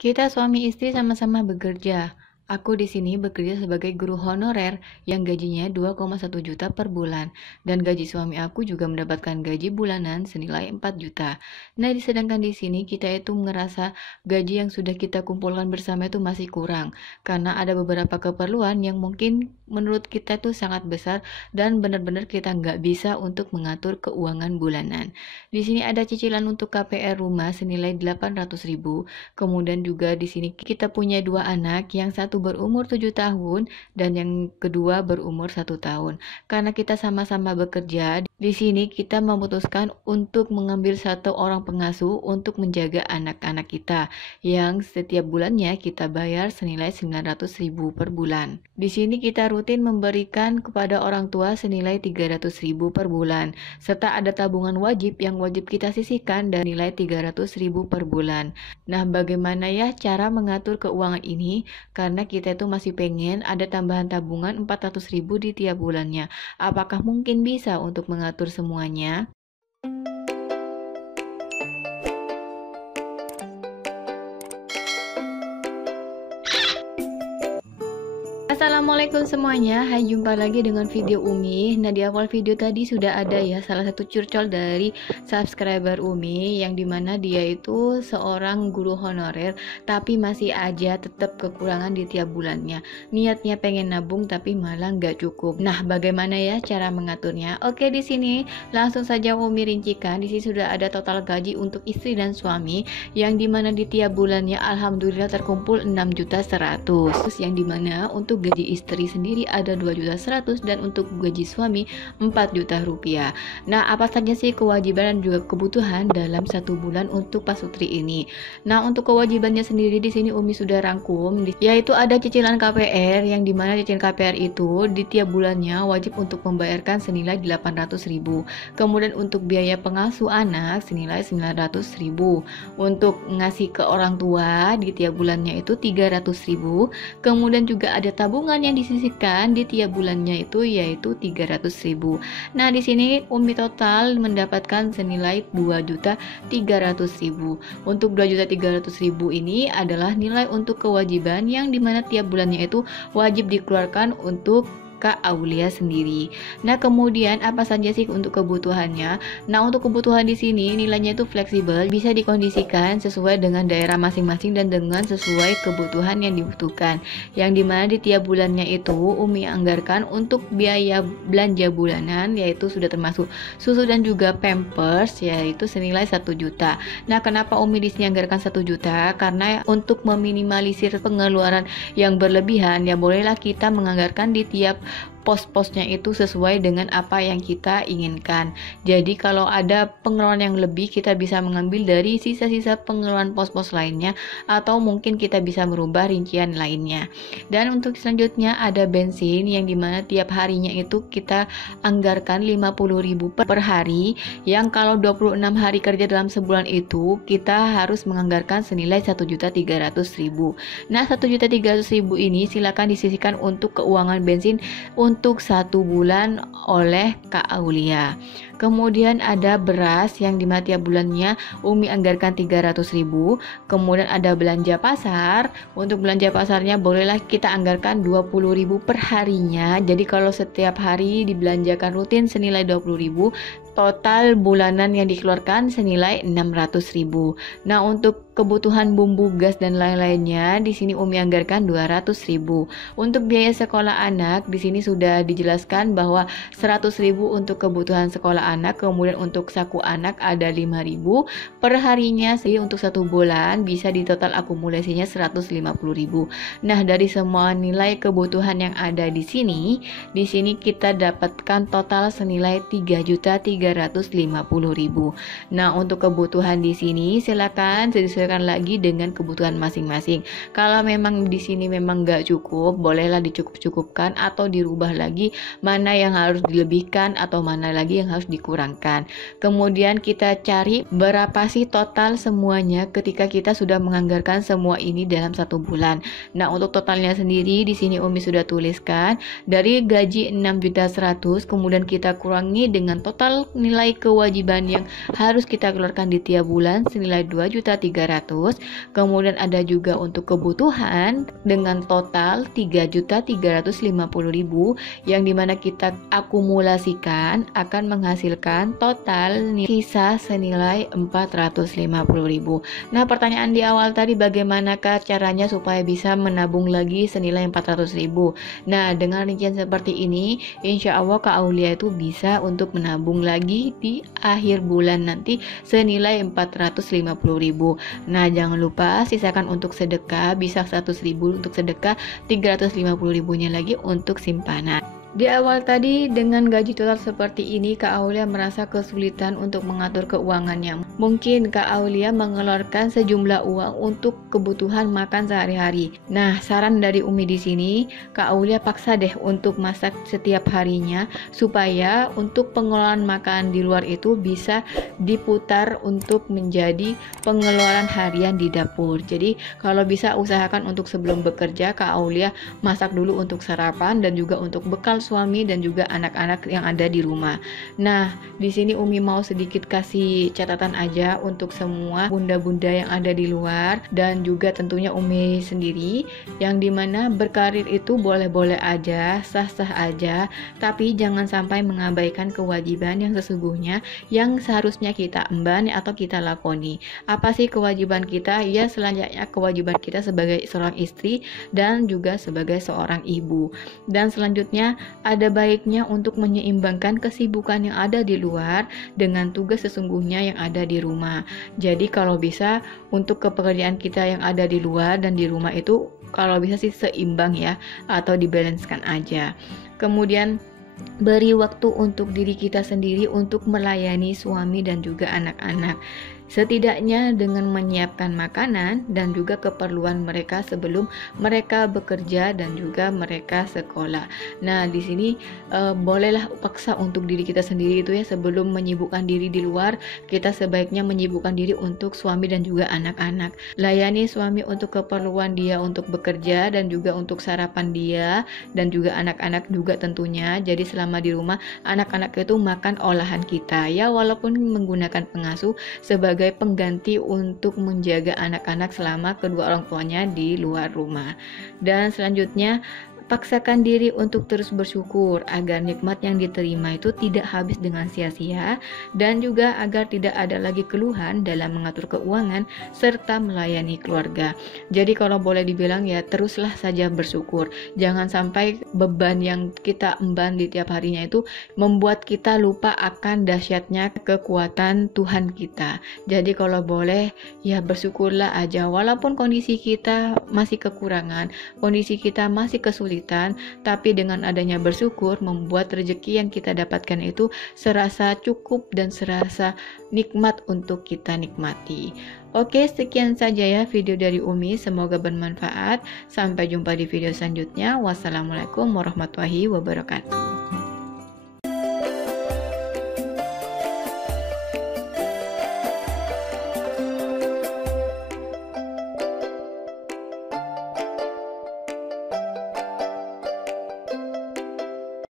Kita suami istri sama-sama bekerja. Aku di sini bekerja sebagai guru honorer yang gajinya 2,1 juta per bulan. Dan gaji suami aku juga mendapatkan gaji bulanan senilai 4 juta. Nah, sedangkan di sini kita itu ngerasa gaji yang sudah kita kumpulkan bersama itu masih kurang. Karena ada beberapa keperluan yang mungkin menurut kita itu sangat besar dan benar-benar kita nggak bisa untuk mengatur keuangan bulanan. Di sini ada cicilan untuk KPR rumah senilai 800.000. Kemudian juga di sini kita punya dua anak, yang satu berumur 7 tahun dan yang kedua berumur 1 tahun. Karena kita sama-sama bekerja, di sini kita memutuskan untuk mengambil satu orang pengasuh untuk menjaga anak-anak kita, yang setiap bulannya kita bayar senilai 900.000 per bulan. Di sini kita rutin memberikan kepada orang tua senilai 300.000 per bulan, serta ada tabungan wajib yang wajib kita sisihkan dan nilai 300.000 per bulan. Nah, bagaimana ya cara mengatur keuangan ini? Karena kita itu masih pengen ada tambahan tabungan 400.000 di tiap bulannya. Apakah mungkin bisa untuk mengatur semuanya? Assalamualaikum semuanya, hai, jumpa lagi dengan video Umi. Nah, di awal video tadi sudah ada ya salah satu curcol dari subscriber Umi, yang dimana dia itu seorang guru honorer tapi masih aja tetap kekurangan di tiap bulannya. Niatnya pengen nabung tapi malah nggak cukup. Nah, bagaimana ya cara mengaturnya? Oke, di sini langsung saja Umi rincikan. Di sini sudah ada total gaji untuk istri dan suami, yang dimana di tiap bulannya alhamdulillah terkumpul 6.100.000, yang dimana untuk gaji istri sendiri ada 2.100.000 dan untuk gaji suami 4 juta rupiah. Nah, apa saja sih kewajiban dan juga kebutuhan dalam satu bulan untuk pasutri ini? Nah, untuk kewajibannya sendiri di sini Umi sudah rangkum, yaitu ada cicilan KPR, yang dimana cicilan KPR itu di tiap bulannya wajib untuk membayarkan senilai 800.000. Kemudian untuk biaya pengasuh anak senilai 900.000. Untuk ngasih ke orang tua di tiap bulannya itu 300.000. Kemudian juga ada tabungan yang disisihkan di tiap bulannya itu yaitu 300.000. Nah, di sini Umi total mendapatkan senilai 2.300.000. Untuk 2.300.000 ini adalah nilai untuk kewajiban yang dimana tiap bulannya itu wajib dikeluarkan untuk Kak Aulia sendiri. Nah, kemudian apa saja sih untuk kebutuhannya? Nah, untuk kebutuhan di sini nilainya itu fleksibel, bisa dikondisikan sesuai dengan daerah masing-masing dan dengan sesuai kebutuhan yang dibutuhkan. Yang dimana di tiap bulannya itu Umi anggarkan untuk biaya belanja bulanan, yaitu sudah termasuk susu dan juga pampers, yaitu senilai 1 juta. Nah, kenapa Umi di sini anggarkan 1 juta? Karena untuk meminimalisir pengeluaran yang berlebihan, ya bolehlah kita menganggarkan di tiap pos-posnya itu sesuai dengan apa yang kita inginkan. Jadi kalau ada pengeluaran yang lebih, kita bisa mengambil dari sisa-sisa pengeluaran pos-pos lainnya, atau mungkin kita bisa merubah rincian lainnya. Dan untuk selanjutnya ada bensin, yang dimana tiap harinya itu kita anggarkan 50.000 per hari, yang kalau 26 hari kerja dalam sebulan itu kita harus menganggarkan senilai 1.300.000. Nah, 1.300.000 ini silakan disisihkan untuk keuangan bensin untuk 1 bulan oleh Kak Aulia. Kemudian ada beras, yang di tiap bulannya Umi anggarkan 300.000. Kemudian ada belanja pasar. Untuk belanja pasarnya bolehlah kita anggarkan 20.000 per harinya. Jadi kalau setiap hari dibelanjakan rutin senilai 20.000, total bulanan yang dikeluarkan senilai 600.000. Nah, untuk kebutuhan bumbu gas dan lain-lainnya di sini Umi anggarkan 200.000. Untuk biaya sekolah anak di sini sudah dijelaskan bahwa 100.000 untuk kebutuhan sekolah anak, kemudian untuk saku anak ada 5.000 per harinya. Jadi untuk 1 bulan bisa di total akumulasinya 150.000. Nah, dari semua nilai kebutuhan yang ada di sini kita dapatkan total senilai 3.350.000. Nah, untuk kebutuhan di sini silakan disesuaikan lagi dengan kebutuhan masing-masing. Kalau memang di sini memang nggak cukup, bolehlah dicukup-cukupkan atau dirubah lagi mana yang harus dilebihkan atau mana lagi yang harus dikurangkan. Kemudian kita cari berapa sih total semuanya ketika kita sudah menganggarkan semua ini dalam 1 bulan. Nah, untuk totalnya sendiri di sini Umi sudah tuliskan dari gaji 6.100.000, kemudian kita kurangi dengan total nilai kewajiban yang harus kita keluarkan di tiap bulan senilai 2.300.000. 300. Kemudian ada juga untuk kebutuhan dengan total 3.350.000, yang dimana kita akumulasikan akan menghasilkan total sisa senilai 450.000. Nah, pertanyaan di awal tadi, bagaimanakah caranya supaya bisa menabung lagi senilai 400.000? Nah, dengan rincian seperti ini, insya Allah Kak Aulia itu bisa untuk menabung lagi di akhir bulan nanti senilai 450.000. Nah, jangan lupa sisakan untuk sedekah, bisa 100.000 untuk sedekah, 350.000-nya lagi untuk simpanan. Di awal tadi dengan gaji total seperti ini, Kak Aulia merasa kesulitan untuk mengatur keuangannya. Mungkin Kak Aulia mengeluarkan sejumlah uang untuk kebutuhan makan sehari-hari. Nah, saran dari Umi di sini, Kak Aulia paksa deh untuk masak setiap harinya supaya untuk pengelolaan makan di luar itu bisa diputar untuk menjadi pengeluaran harian di dapur. Jadi, kalau bisa usahakan untuk sebelum bekerja Kak Aulia masak dulu untuk sarapan dan juga untuk bekal suami dan juga anak-anak yang ada di rumah. Nah, di sini Umi mau sedikit kasih catatan aja untuk semua bunda-bunda yang ada di luar dan juga tentunya Umi sendiri, yang dimana berkarir itu boleh-boleh aja, sah-sah aja, tapi jangan sampai mengabaikan kewajiban yang sesungguhnya yang seharusnya kita emban atau kita lakoni. Apa sih kewajiban kita? Ya, selanjutnya kewajiban kita sebagai seorang istri dan juga sebagai seorang ibu. Dan selanjutnya ada baiknya untuk menyeimbangkan kesibukan yang ada di luar dengan tugas sesungguhnya yang ada di rumah. Jadi kalau bisa untuk pekerjaan kita yang ada di luar dan di rumah itu kalau bisa sih seimbang ya, atau dibalanskan aja. Kemudian beri waktu untuk diri kita sendiri untuk melayani suami dan juga anak-anak. Setidaknya dengan menyiapkan makanan dan juga keperluan mereka sebelum mereka bekerja dan juga mereka sekolah. Nah, di sini bolehlah paksa untuk diri kita sendiri itu ya, sebelum menyibukkan diri di luar, kita sebaiknya menyibukkan diri untuk suami dan juga anak-anak. Layani suami untuk keperluan dia untuk bekerja dan juga untuk sarapan dia dan juga anak-anak juga tentunya. Jadi selama di rumah anak-anak itu makan olahan kita ya, walaupun menggunakan pengasuh sebagai pengganti untuk menjaga anak-anak selama kedua orang tuanya di luar rumah. Dan selanjutnya paksakan diri untuk terus bersyukur agar nikmat yang diterima itu tidak habis dengan sia-sia, dan juga agar tidak ada lagi keluhan dalam mengatur keuangan serta melayani keluarga. Jadi kalau boleh dibilang ya, teruslah saja bersyukur. Jangan sampai beban yang kita emban di tiap harinya itu membuat kita lupa akan dahsyatnya kekuatan Tuhan kita. Jadi kalau boleh ya bersyukurlah aja, walaupun kondisi kita masih kekurangan, kondisi kita masih kesulitan, tapi dengan adanya bersyukur membuat rezeki yang kita dapatkan itu serasa cukup dan serasa nikmat untuk kita nikmati. Oke, sekian saja ya video dari Umi, semoga bermanfaat. Sampai jumpa di video selanjutnya. Wassalamualaikum warahmatullahi wabarakatuh.